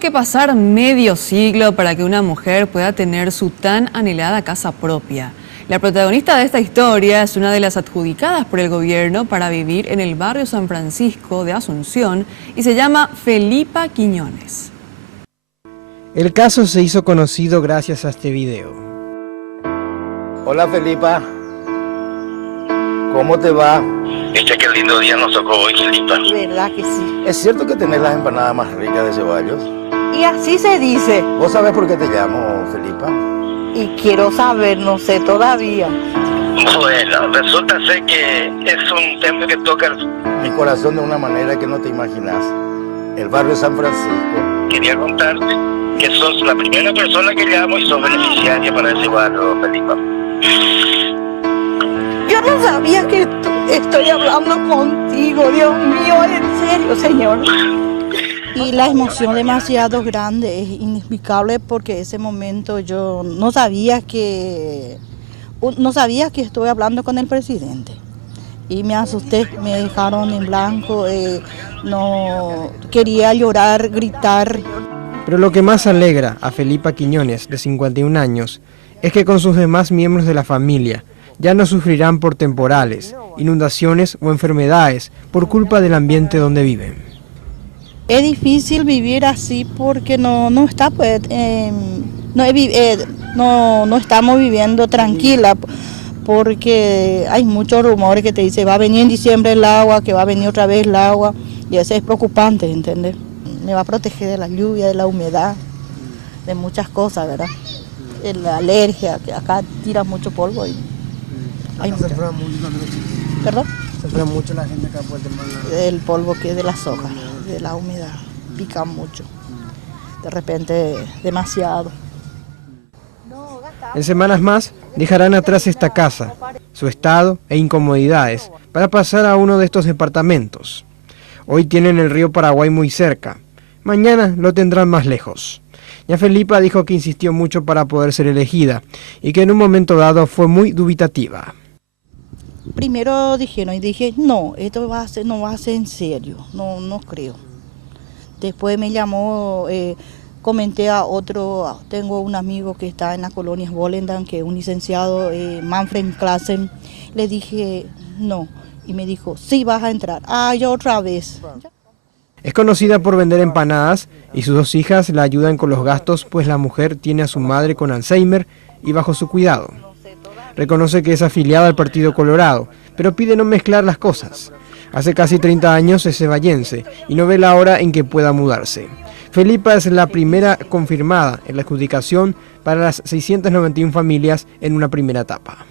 Tuvo que pasar medio siglo para que una mujer pueda tener su tan anhelada casa propia. La protagonista de esta historia es una de las adjudicadas por el gobierno para vivir en el barrio San Francisco de Asunción y se llama Felipa Quiñones. El caso se hizo conocido gracias a este video. Hola Felipa, ¿cómo te va? Qué lindo día nos tocó hoy, Felipa. ¿Verdad que sí? ¿Es cierto que tenés las empanadas más ricas de Ceballos? Y así se dice. ¿Vos sabés por qué te llamo, Felipa? Y quiero saber, no sé todavía. Bueno, resulta ser que es un tema que toca mi corazón de una manera que no te imaginas. El barrio San Francisco. Quería contarte que sos la primera persona que llamo y sos beneficiaria para ese barrio, Felipa. Yo no sabía que estoy hablando contigo, Dios mío, en serio, Señor. Y la emoción demasiado grande, es inexplicable porque ese momento yo no sabía que estoy hablando con el presidente. Y me asusté, me dejaron en blanco, no quería llorar, gritar. Pero lo que más alegra a Felipa Quiñones, de 51 años, es que con sus demás miembros de la familia ya no sufrirán por temporales, inundaciones o enfermedades por culpa del ambiente donde viven. Es difícil vivir así porque no estamos viviendo tranquila, porque hay muchos rumores que te dicen va a venir en diciembre el agua, que va a venir otra vez el agua, y eso es preocupante, ¿entendés? Me va a proteger de la lluvia, de la humedad, de muchas cosas, ¿verdad? De la alergia, que acá tira mucho polvo. Y hay mucha... ¿Perdón? Se enferma mucho la gente acá por el tema del polvo que es de las hojas, de la humedad, pica mucho, de repente demasiado. En semanas más dejarán atrás esta casa, su estado e incomodidades para pasar a uno de estos departamentos. Hoy tienen el río Paraguay muy cerca, mañana lo tendrán más lejos. Ya Felipa dijo que insistió mucho para poder ser elegida y que en un momento dado fue muy dubitativa. Primero dijeron y dije, no, esto no va a ser en serio, no creo. Después me llamó, comenté a otro, tengo un amigo que está en la colonia Volendam, que es un licenciado, Manfred Klassen, le dije, no, y me dijo, sí vas a entrar, yo otra vez. Es conocida por vender empanadas y sus dos hijas la ayudan con los gastos, pues la mujer tiene a su madre con Alzheimer y bajo su cuidado. Reconoce que es afiliada al Partido Colorado, pero pide no mezclar las cosas. Hace casi 30 años es ceballense y no ve la hora en que pueda mudarse. Felipa es la primera confirmada en la adjudicación para las 691 familias en una primera etapa.